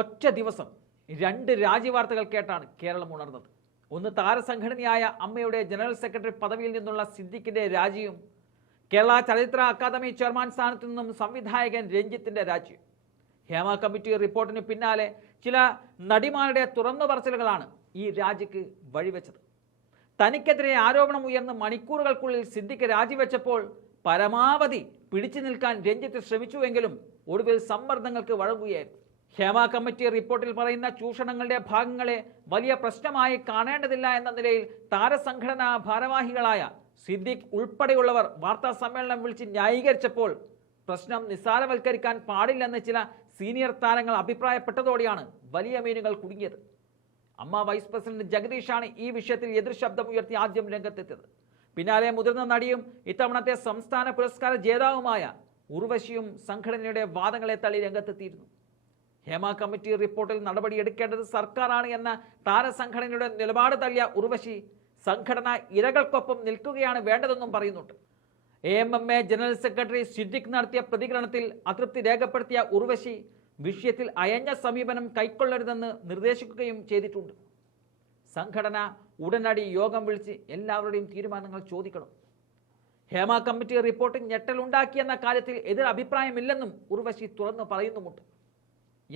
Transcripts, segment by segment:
ഒറ്റ ദിവസം രണ്ട് രാജ്യവാർത്തകൾ കേട്ടാണ് കേരളം ഉണർന്നത്. ഒന്ന് താരസംഘടനയായ അമ്മയുടെ ജനറൽ സെക്രട്ടറി പദവിയിൽ നിന്നുള്ള സിദ്ദിഖിന്റെ രാജിയും കേരള ചലച്ചിത്ര അക്കാദമി ചെയർമാൻ സ്ഥാനത്തു നിന്നും സംവിധായകൻ രഞ്ജിത്തിന്റെ രാജിയും. ഹേമ കമ്മിറ്റി റിപ്പോർട്ടിന് പിന്നാലെ ചില നടിമാരുടെ തുറന്നു പറച്ചിലുകളാണ് ഈ രാജിക്ക് വഴിവെച്ചത്. തനിക്കെതിരെ ആരോപണം ഉയർന്ന് മണിക്കൂറുകൾക്കുള്ളിൽ സിദ്ദിഖ് രാജിവെച്ചപ്പോൾ പരമാവധി പിടിച്ചു നിൽക്കാൻ രഞ്ജിത്ത് ശ്രമിച്ചുവെങ്കിലും ഒടുവിൽ സമ്മർദ്ദങ്ങൾക്ക് വഴങ്ങുകയായിരുന്നു. ഹേമ കമ്മിറ്റി റിപ്പോർട്ടിൽ പറയുന്ന ചൂഷണങ്ങളുടെ ഭാഗങ്ങളെ വലിയ പ്രശ്നമായി കാണേണ്ടതില്ല എന്ന നിലയിൽ താരസംഘടനാ ഭാരവാഹികളായ സിദ്ദിഖ് ഉൾപ്പെടെയുള്ളവർ വാർത്താ സമ്മേളനം വിളിച്ച് ന്യായീകരിച്ചപ്പോൾ പ്രശ്നം നിസ്സാരവൽക്കരിക്കാൻ പാടില്ലെന്ന് ചില സീനിയർ താരങ്ങൾ അഭിപ്രായപ്പെട്ടതോടെയാണ് വലിയ മീനുകൾ കുടുങ്ങിയത്. അമ്മ വൈസ് പ്രസിഡന്റ് ജഗദീഷാണ് ഈ വിഷയത്തിൽ എതിർ ശബ്ദം ഉയർത്തി ആദ്യം രംഗത്തെത്തിയത്. പിന്നാലെ മുതിർന്ന നടിയും ഇത്തവണത്തെ സംസ്ഥാന പുരസ്കാര ജേതാവുമായ ഉർവശിയും സംഘടനയുടെ വാദങ്ങളെ തള്ളി രംഗത്തെത്തിയിരുന്നു. ഹേമ കമ്മിറ്റി റിപ്പോർട്ടിൽ നടപടിയെടുക്കേണ്ടത് സർക്കാരാണ് എന്ന താരസംഘടനയുടെ നിലപാട് തള്ളിയ ഉർവശി സംഘടന ഇരകൾക്കൊപ്പം നിൽക്കുകയാണ് വേണ്ടതെന്നും പറയുന്നുണ്ട്. A M M A general secretary Siddique നടത്തിയ പ്രതികരണത്തിൽ അതൃപ്തി രേഖപ്പെടുത്തിയ ഉർവശി വിഷയത്തിൽ അയഞ്ഞ സമീപനം കൈക്കൊള്ളരുതെന്ന് നിർദ്ദേശിക്കുകയും ചെയ്തിട്ടുണ്ട്. സംഘടന ഉടനടി യോഗം വിളിച്ച് എല്ലാവരുടെയും തീരുമാനങ്ങൾ ചോദിക്കണം. ഹേമ കമ്മിറ്റി റിപ്പോർട്ടിൽ ഞെട്ടലുണ്ടാക്കിയെന്ന കാര്യത്തിൽ എതിർ അഭിപ്രായമില്ലെന്നും ഉർവശി തുറന്നു പറയുന്നുമുണ്ട്.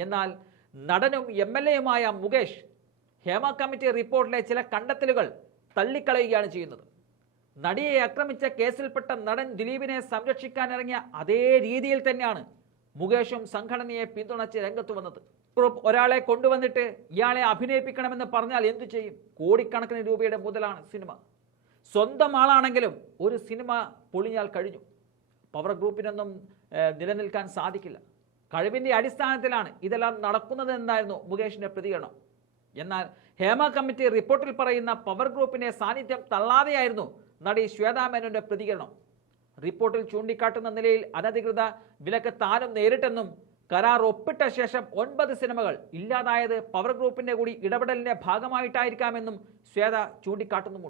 എന്നാൽ നടനും എം എൽ എയുമായ മുകേഷ് ഹേമ കമ്മിറ്റി റിപ്പോർട്ടിലെ ചില കണ്ടെത്തലുകൾ തള്ളിക്കളയുകയാണ് ചെയ്യുന്നത്. നടിയെ ആക്രമിച്ച കേസിൽപ്പെട്ട നടൻ ദിലീപിനെ സംരക്ഷിക്കാനിറങ്ങിയ അതേ രീതിയിൽ തന്നെയാണ് മുകേഷും സംഘടനയെ പിന്തുണച്ച് രംഗത്ത് വന്നത്. ഒരാളെ കൊണ്ടുവന്നിട്ട് ഇയാളെ അഭിനയിപ്പിക്കണമെന്ന് പറഞ്ഞാൽ എന്തു ചെയ്യും? കോടിക്കണക്കിന് രൂപയുടെ മുതലാണ് സിനിമ. സ്വന്തം ആളാണെങ്കിലും ഒരു സിനിമ പൊളിഞ്ഞാൽ കഴിഞ്ഞു. പവർ ഗ്രൂപ്പിനൊന്നും നിലനിൽക്കാൻ സാധിക്കില്ല. കഴിവിന്റെ അടിസ്ഥാനത്തിലാണ് ഇതെല്ലാം നടക്കുന്നത് എന്നായിരുന്നു മുകേഷിന്റെ പ്രതികരണം. എന്നാൽ ഹേമ കമ്മിറ്റി റിപ്പോർട്ടിൽ പറയുന്ന പവർ ഗ്രൂപ്പിന്റെ സാന്നിധ്യം തള്ളാതെയായിരുന്നു നടി ശ്വേതാ മേനോന്റെ പ്രതികരണം. റിപ്പോർട്ടിൽ ചൂണ്ടിക്കാട്ടുന്ന നിലയിൽ അനധികൃത വിലക്ക് താനും നേരിട്ടെന്നും കരാർ ഒപ്പിട്ട ശേഷം ഒൻപത് സിനിമകൾ ഇല്ലാതായത് പവർ ഗ്രൂപ്പിന്റെ കൂടി ഇടപെടലിന്റെ ഭാഗമായിട്ടായിരിക്കാമെന്നും ശ്വേത ചൂണ്ടിക്കാട്ടുന്നുമുണ്ട്.